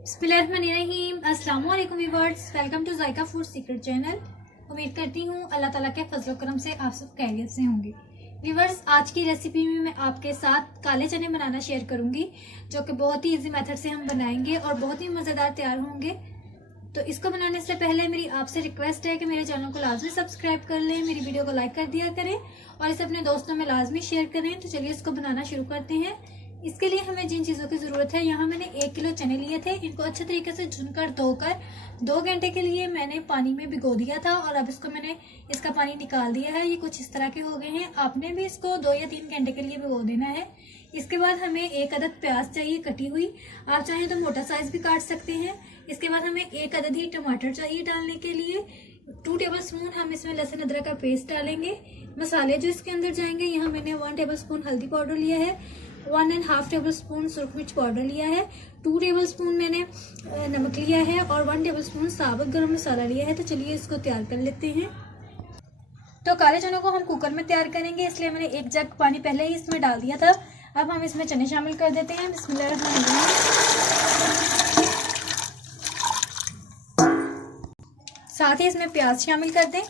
बिस्मिल्लाहिर्रहमानिर्रहीम। अस्सलाम वालेकुम viewers, welcome to Zaika food secret channel. उम्मीद करती हूँ अल्लाह ताला के फजल करम से आप सब खैरियत से होंगे। व्यूअर्स, आज की रेसिपी में मैं आपके साथ काले चने बनाना शेयर करूंगी, जो कि बहुत ही इजी मेथड से हम बनाएंगे और बहुत ही मज़ेदार तैयार होंगे। तो इसको बनाने से पहले मेरी आपसे रिक्वेस्ट है कि मेरे चैनल को लाजमी सब्सक्राइब कर लें, मेरी वीडियो को लाइक कर दिया करें और इसे अपने दोस्तों में लाजमी शेयर करें। तो चलिए इसको बनाना शुरू करते हैं। इसके लिए हमें जिन चीज़ों की ज़रूरत है, यहाँ मैंने 1 किलो चने लिए थे। इनको अच्छे तरीके से चुनकर धोकर 2 घंटे के लिए मैंने पानी में भिगो दिया था और अब इसको मैंने इसका पानी निकाल दिया है। ये कुछ इस तरह के हो गए हैं। आपने भी इसको 2 या 3 घंटे के लिए भिगो देना है। इसके बाद हमें 1 अदद प्याज चाहिए कटी हुई। आप चाहें तो मोटा साइज भी काट सकते हैं। इसके बाद हमें 1 अदद ही टमाटर चाहिए डालने के लिए। 2 टेबलस्पून हम इसमें लहसुन अदरक का पेस्ट डालेंगे। मसाले जो इसके अंदर जाएंगे, यहाँ मैंने 1 टेबलस्पून हल्दी पाउडर लिया है, 1.5 टेबलस्पून सुरख मिर्च पाउडर लिया है, 2 टेबलस्पून मैंने नमक लिया है और 1 टेबलस्पून साबुत गरम मसाला लिया है। तो चलिए इसको तैयार कर लेते हैं। तो काले चनों को हम कुकर में तैयार करेंगे, इसलिए मैंने 1 जग पानी पहले ही इसमें डाल दिया था। अब हम इसमें चने शामिल कर देते हैं। बिस्मिल्लाहिर्रहमानिर्रहीम। साथ ही इसमें प्याज शामिल कर दें,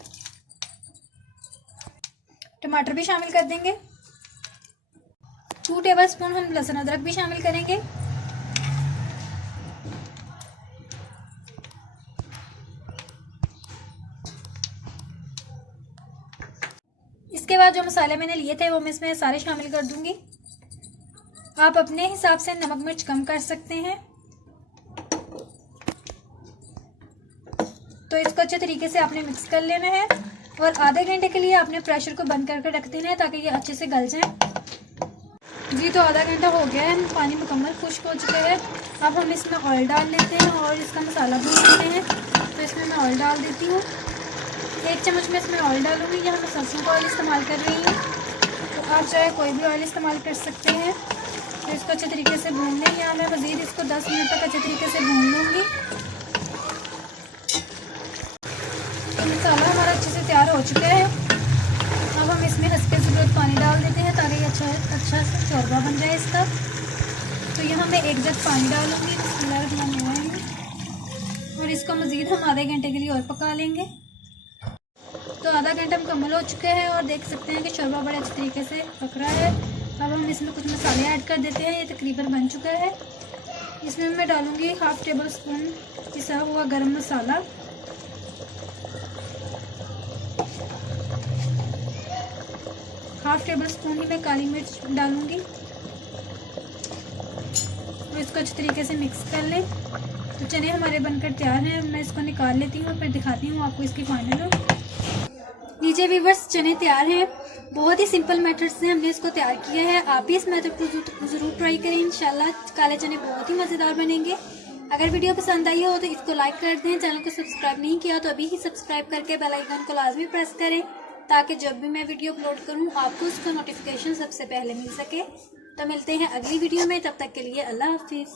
टमाटर भी शामिल कर देंगे, 2 टेबलस्पून हम लहसुन अदरक भी शामिल करेंगे। इसके बाद जो मसाले मैंने लिए थे वो मैं इसमें सारे शामिल कर दूंगी। आप अपने हिसाब से नमक मिर्च कम कर सकते हैं। तो इसको अच्छे तरीके से आपने मिक्स कर लेना है और आधे घंटे के लिए आपने प्रेशर को बंद करके रख देना है ताकि ये अच्छे से गल जाए। जी, तो आधा घंटा हो गया है, पानी मुकम्मल खुश्क हो चुका है। अब हम इसमें ऑयल डाल लेते हैं और इसका मसाला भून लेते हैं। तो इसमें मैं ऑयल डाल देती हूँ। 1 चम्मच में इसमें ऑयल डालूंगी। यहाँ मैं सरसों का ऑयल इस्तेमाल कर रही हूँ, तो आप चाहे कोई भी ऑयल इस्तेमाल कर सकते हैं। तो इसको अच्छे तरीके से भून लें। यहाँ मैं मज़ीद इसको 10 मिनट तक अच्छे तरीके से भून लूँगी। मसाला हमारा अच्छे से तैयार हो चुका है। अब हम इसमें हल्के ज़रूरत पानी डाल देते हैं ताकि अच्छा सा शोरबा बन जाए इसका। तो यहाँ मैं 1 जग पानी डालूँगी। और इसको मज़ीद हम आधे घंटे के लिए और पका लेंगे। तो आधा घंटा मुकम्मल हो चुका है और देख सकते हैं कि शोरबा बड़े अच्छे तरीके से पक रहा है। अब हम इसमें कुछ मसाले ऐड कर देते हैं। ये तकरीबन बन चुका है। इसमें मैं डालूँगी 1/2 टेबलस्पून पिसा हुआ गरम मसाला, 1/2 टेबलस्पून ही मैं काली मिर्च डालूंगी और इसको अच्छे तरीके से मिक्स कर लें। तो चने हमारे बनकर तैयार हैं। मैं इसको निकाल लेती हूँ और फिर दिखाती हूँ आपको इसकी फाइनल लुक। लीजिए व्यूअर्स, चने तैयार हैं। बहुत ही सिंपल मेथड से हमने इसको तैयार किया है। आप भी इस मेथड को ज़रूर ट्राई करें। इंशाल्लाह काले चने बहुत ही मज़ेदार बनेंगे। अगर वीडियो पसंद आई हो तो इसको लाइक कर दें। चैनल को सब्सक्राइब नहीं किया तो अभी ही सब्सक्राइब करके बेल आइकन को लाजमी प्रेस करें ताकि जब भी मैं वीडियो अपलोड करूं आपको उसका नोटिफिकेशन सबसे पहले मिल सके। तो मिलते हैं अगली वीडियो में, तब तक के लिए अल्लाह हाफिज़।